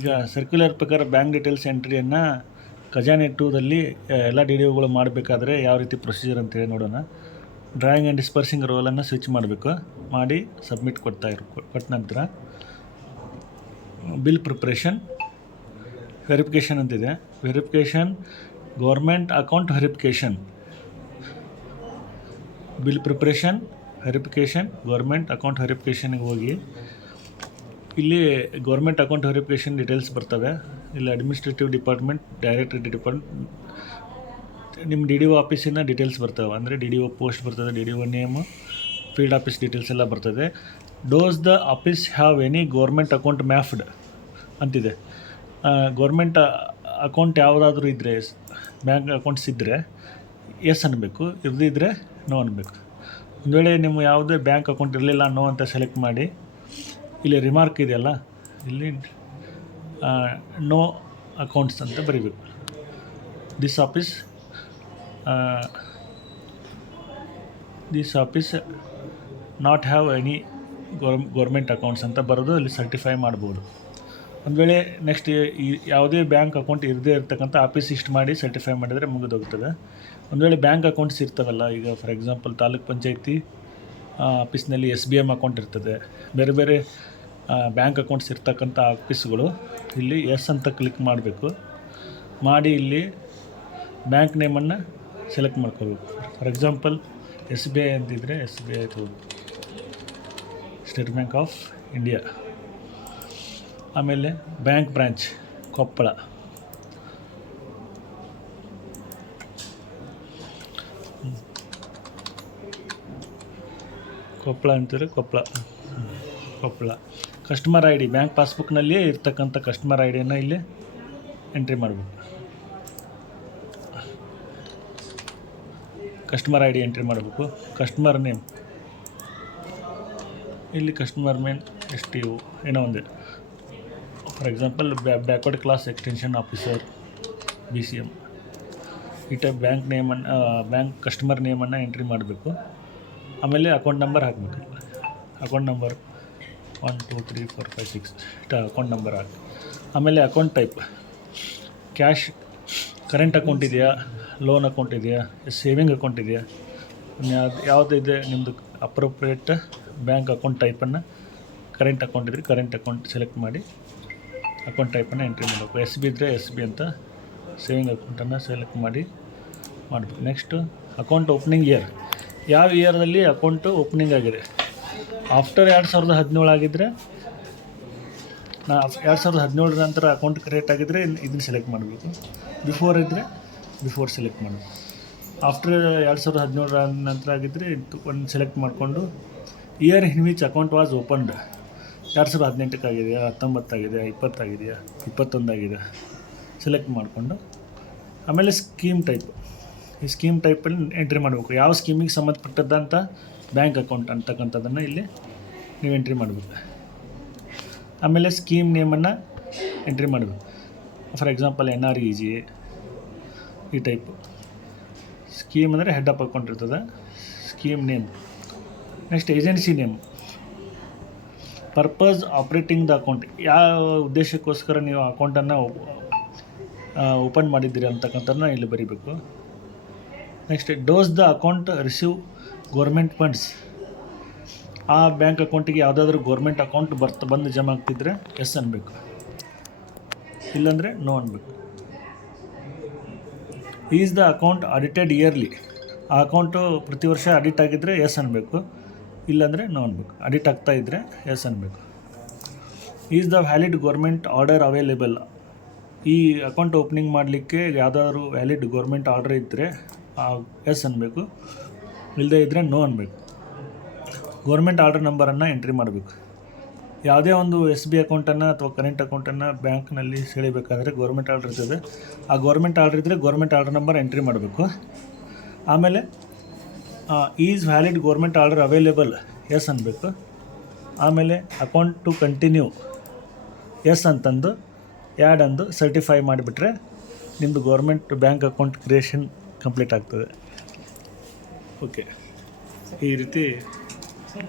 ಈಗ ಸರ್ಕ್ಯುಲರ್ ಪ್ರಕಾರ bank details ಎಂಟ್ರಿಯನ್ನು ಖಜಾನೆ 2ದಲ್ಲಿ ಎಲ್ಲ ಡಿ ಡಿ ಒಗಳು ಮಾಡಬೇಕಾದ್ರೆ ಯಾವ ರೀತಿ ಪ್ರೊಸೀಜರ್ ಅಂತೇಳಿ ನೋಡೋಣ. ಡ್ರಾಯಿಂಗ್ ಆ್ಯಂಡ್ ಡಿಸ್ಪರ್ಸಿಂಗ್ ರೋಲನ್ನು ಸ್ವಿಚ್ ಮಾಡಬೇಕು. ಮಾಡಿ ಸಬ್ಮಿಟ್ ಕೊಟ್ಟ ನಂತರ ಬಿಲ್ ಪ್ರಿಪ್ರೇಷನ್ ವೆರಿಫಿಕೇಷನ್ ಅಂತಿದೆ. Verification government account verification, bill preparation verification government account ವೆರಿಫಿಕೇಷನ್ಗೆ ಹೋಗಿ ಇಲ್ಲಿ ಗೌರ್ಮೆಂಟ್ ಅಕೌಂಟ್ ವೆರಿಫಿಕೇಷನ್ ಡೀಟೇಲ್ಸ್ ಬರ್ತವೆ. ಇಲ್ಲಿ ಅಡ್ಮಿನಿಸ್ಟ್ರೇಟಿವ್ ಡಿಪಾರ್ಟ್ಮೆಂಟ್, ಡೈರೆಕ್ಟರಿ ಡಿಪಾರ್ಟ್ಮೆಂಟ್, ನಿಮ್ಮ ಡಿ ಡಿ ಒ ಆಫೀಸಿನ ಡೀಟೇಲ್ಸ್ ಬರ್ತವೆ. ಅಂದರೆ ಡಿ ಡಿ ಒ ಪೋಸ್ಟ್ ಬರ್ತದೆ, D D O name, field office details ಎಲ್ಲ ಬರ್ತದೆ. Does the office have any government account ಮ್ಯಾಫ್ಡ್ ಅಂತಿದೆ. ಗೌರ್ಮೆಂಟ್ ಅಕೌಂಟ್ ಯಾವುದಾದ್ರೂ ಇದ್ದರೆ, ಬ್ಯಾಂಕ್ ಅಕೌಂಟ್ಸ್ ಇದ್ದರೆ ಎಸ್ ಅನ್ನಬೇಕು, ಇರದಿದ್ದರೆ ನೋ ಅನ್ನಬೇಕು. ಒಂದು ವೇಳೆ ನಿಮ್ಮ ಯಾವುದೇ ಬ್ಯಾಂಕ್ ಅಕೌಂಟ್ ಇರಲಿಲ್ಲ, ನೋ ಅಂತ ಸೆಲೆಕ್ಟ್ ಮಾಡಿ ಇಲ್ಲಿ ರಿಮಾರ್ಕ್ ಇದೆಯಲ್ಲ, ಇಲ್ಲಿ ನೋ ಅಕೌಂಟ್ಸ್ ಅಂತ ಬರೀಬೇಕು. This office not have any government accounts ಅಂತ ಬರೋದು ಇಲ್ಲಿ ಸರ್ಟಿಫೈ ಮಾಡ್ಬೋದು. ಒಂದು ವೇಳೆ ನೆಕ್ಸ್ಟ್ ಯಾವುದೇ ಬ್ಯಾಂಕ್ ಅಕೌಂಟ್ ಇರದೇ ಇರ್ತಕ್ಕಂಥ ಆಫೀಸ್ ಇಷ್ಟು ಮಾಡಿ ಸರ್ಟಿಫೈ ಮಾಡಿದರೆ ಮುಗಿದೋಗ್ತದೆ. ಒಂದು ವೇಳೆ ಬ್ಯಾಂಕ್ ಅಕೌಂಟ್ಸ್ ಇರ್ತವಲ್ಲ, ಈಗ ಫಾರ್ ಎಕ್ಸಾಂಪಲ್ ತಾಲೂಕ್ ಪಂಚಾಯತಿ ಆಫೀಸ್ನಲ್ಲಿ SBM ಅಕೌಂಟ್ ಇರ್ತದೆ, ಬೇರೆ ಬೇರೆ ಬ್ಯಾಂಕ್ ಅಕೌಂಟ್ಸ್ ಇರ್ತಕ್ಕಂಥ ಆಫೀಸ್ಗಳು ಇಲ್ಲಿ ಎಸ್ ಅಂತ ಕ್ಲಿಕ್ ಮಾಡಬೇಕು. ಮಾಡಿ ಇಲ್ಲಿ ಬ್ಯಾಂಕ್ ನೇಮನ್ನು ಸೆಲೆಕ್ಟ್ ಮಾಡ್ಕೋಬೇಕು. ಫಾರ್ ಎಕ್ಸಾಂಪಲ್ SBI ಅಂತಿದ್ರೆ SBI ತಗೋಬೇಕು, ಸ್ಟೇಟ್ ಬ್ಯಾಂಕ್ ಆಫ್ ಇಂಡಿಯಾ. ಆಮೇಲೆ ಬ್ಯಾಂಕ್ ಬ್ರಾಂಚ್ ಕೊಪ್ಪಳ, ಅಂತಿದ್ರೆ ಕೊಪ್ಪಳ. ಕಸ್ಟಮರ್ ID, ಬ್ಯಾಂಕ್ ಪಾಸ್ಬುಕ್ನಲ್ಲಿಯೇ ಇರ್ತಕ್ಕಂಥ ಕಸ್ಟಮರ್ IDಯನ್ನು ಇಲ್ಲಿ ಎಂಟ್ರಿ ಮಾಡಬೇಕು. ಕಸ್ಟಮರ್ ID ಎಂಟ್ರಿ ಮಾಡಬೇಕು. ಕಸ್ಟಮರ್ ನೇಮ್, ಇಲ್ಲಿ ಕಸ್ಟಮರ್ ನೇಮ್ STO ಏನೋ ಒಂದೇ. For example backward class extension officer BCM. ಈ ಟೈಪ್ ಬ್ಯಾಂಕ್ ಕಸ್ಟಮರ್ ನೇಮನ್ನು ಎಂಟ್ರಿ ಮಾಡಬೇಕು. ಆಮೇಲೆ ಅಕೌಂಟ್ ನಂಬರ್ ಹಾಕಬೇಕು. ಅಕೌಂಟ್ ನಂಬರ್ 1 2 3 4 5 6 ಅಕೌಂಟ್ ನಂಬರ್ ಹಾಕಿ. ಆಮೇಲೆ account type, cash current account ಇದೆಯಾ, ಲೋನ್ ಅಕೌಂಟ್ ಇದೆಯಾ, ಸೇವಿಂಗ್ ಅಕೌಂಟ್ ಇದೆಯಾ, ಯಾವುದಿದೆ ನಿಮ್ಮದು ಅಪ್ರೋಪ್ರಿಯೇಟ್ ಬ್ಯಾಂಕ್ ಅಕೌಂಟ್ ಟೈಪನ್ನು. ಕರೆಂಟ್ ಅಕೌಂಟ್ ಇದ್ದರೆ ಕರೆಂಟ್ ಅಕೌಂಟ್ ಸೆಲೆಕ್ಟ್ ಮಾಡಿ ಅಕೌಂಟ್ ಟೈಪನ್ನು ಎಂಟ್ರಿ ಮಾಡಬೇಕು. SB ಇದ್ದರೆ SB ಅಂತ ಸೇವಿಂಗ್ ಅಕೌಂಟನ್ನು ಸೆಲೆಕ್ಟ್ ಮಾಡಬೇಕು. ನೆಕ್ಸ್ಟು ಅಕೌಂಟ್ ಓಪನಿಂಗ್ ಇಯರ್, ಯಾವ ಇಯರ್ದಲ್ಲಿ ಅಕೌಂಟು ಓಪನಿಂಗ್ ಆಗಿದೆ. ಆಫ್ಟರ್ 2017 ಆಗಿದ್ದರೆ 2017 ನಂತರ ಅಕೌಂಟ್ ಕ್ರಿಯೇಟ್ ಆಗಿದ್ದರೆ ಇದನ್ನು ಸೆಲೆಕ್ಟ್ ಮಾಡಬೇಕು. ಬಿಫೋರ್ ಇದ್ದರೆ ಬಿಫೋರ್ ಸೆಲೆಕ್ಟ್ ಮಾಡಬೇಕು. ಆಫ್ಟರ್ 2017 ನಂತರ ಆಗಿದ್ದರೆ ಒಂದು ಸೆಲೆಕ್ಟ್ ಮಾಡಿಕೊಂಡು year in which account was opened, 2018 ಆಗಿದೆಯಾ, 19 ಆಗಿದೆಯಾ, 20 ಆಗಿದೆಯಾ, 21 ಆಗಿದೆ ಸೆಲೆಕ್ಟ್ ಮಾಡಿಕೊಂಡು ಆಮೇಲೆ ಸ್ಕೀಮ್ ಟೈಪ್, ಈ ಸ್ಕೀಮ್ ಟೈಪಲ್ಲಿ ಎಂಟ್ರಿ ಮಾಡಬೇಕು. ಯಾವ ಸ್ಕೀಮಿಗೆ ಸಂಬಂಧಪಟ್ಟದ್ದಂಥ ಬ್ಯಾಂಕ್ ಅಕೌಂಟ್ ಅಂತಕ್ಕಂಥದ್ದನ್ನು ಇಲ್ಲಿ ನೀವು ಎಂಟ್ರಿ ಮಾಡಬೇಕು. ಆಮೇಲೆ ಸ್ಕೀಮ್ ನೇಮನ್ನು ಎಂಟ್ರಿ ಮಾಡಬೇಕು. ಫಾರ್ ಎಕ್ಸಾಂಪಲ್ NREG ಈ ಟೈಪು. ಸ್ಕೀಮ್ ಅಂದರೆ ಹೆಡ್ ಆಫ್ ಅಕೌಂಟ್ ಇರ್ತದೆ, scheme name. Next agency name, purpose operating the account, ಯಾವ ಉದ್ದೇಶಕ್ಕೋಸ್ಕರ ನೀವು ಅಕೌಂಟನ್ನು ಓಪನ್ ಮಾಡಿದ್ದೀರಿ ಅಂತಕ್ಕಂಥದ್ದನ್ನ ಇಲ್ಲಿ ಬರೀಬೇಕು. Next dose the account receive government funds, ಆ ಬ್ಯಾಂಕ್ ಅಕೌಂಟಿಗೆ ಯಾವುದಾದ್ರೂ ಗೌರ್ಮೆಂಟ್ ಅಕೌಂಟ್ ಬಂದು ಜಮಾ ಆಗ್ತಿದ್ರೆ ಎಸ್ ಅನ್ನಬೇಕು, ಇಲ್ಲಾಂದರೆ ನೋ ಅನ್ನಬೇಕು. Is the account audited yearly, ಆ ಅಕೌಂಟು ಪ್ರತಿ ವರ್ಷ ಆಡಿಟ್ ಆಗಿದ್ದರೆ ಎಸ್ ಅನ್ನಬೇಕು, ಇಲ್ಲಾಂದರೆ ನೋ ಅನ್ನಬೇಕು. ಆಡಿಟ್ ಆಗ್ತಾ ಇದ್ದರೆ ಎಸ್ ಅನ್ನಬೇಕು. Is the valid government order available, ಈ ಅಕೌಂಟ್ ಓಪನಿಂಗ್ ಮಾಡಲಿಕ್ಕೆ ಯಾವುದಾದ್ರೂ ವ್ಯಾಲಿಡ್ ಗೌರ್ಮೆಂಟ್ ಆರ್ಡರ್ ಇದ್ದರೆ ಎಸ್ ಅನ್ನಬೇಕು, ಇಲ್ಲದೇ ಇದ್ದರೆ ನೋ ಅನ್ನಬೇಕು. ಗೌರ್ಮೆಂಟ್ ಆರ್ಡರ್ ನಂಬರನ್ನು ಎಂಟ್ರಿ ಮಾಡಬೇಕು. ಯಾವುದೇ ಒಂದು SB ಅಕೌಂಟನ್ನು ಅಥವಾ ಕರೆಂಟ್ ಅಕೌಂಟನ್ನು ಬ್ಯಾಂಕ್ನಲ್ಲಿ ಸೆಳಿಬೇಕಾದ್ರೆ ಗೌರ್ಮೆಂಟ್ ಆರ್ಡರ್ ಇರ್ತದೆ. ಆ ಗೌರ್ಮೆಂಟ್ ಆರ್ಡರ್ ಇದ್ದರೆ ಗೌರ್ಮೆಂಟ್ ಆರ್ಡರ್ ನಂಬರ್ ಎಂಟ್ರಿ ಮಾಡಬೇಕು. ಆಮೇಲೆ is valid government order available yes ಅನ್ನಬೇಕು. ಆಮೇಲೆ ಅಕೌಂಟ್ ಟು ಕಂಟಿನ್ಯೂ ಎಸ್ ಅಂತಂದು ಆ್ಯಡ್ ಅಂದು ಸರ್ಟಿಫೈ ಮಾಡಿಬಿಟ್ರೆ ನಿಮ್ಮದು government bank account creation complete ಆಗ್ತದೆ. ಓಕೆ, ಈ ರೀತಿ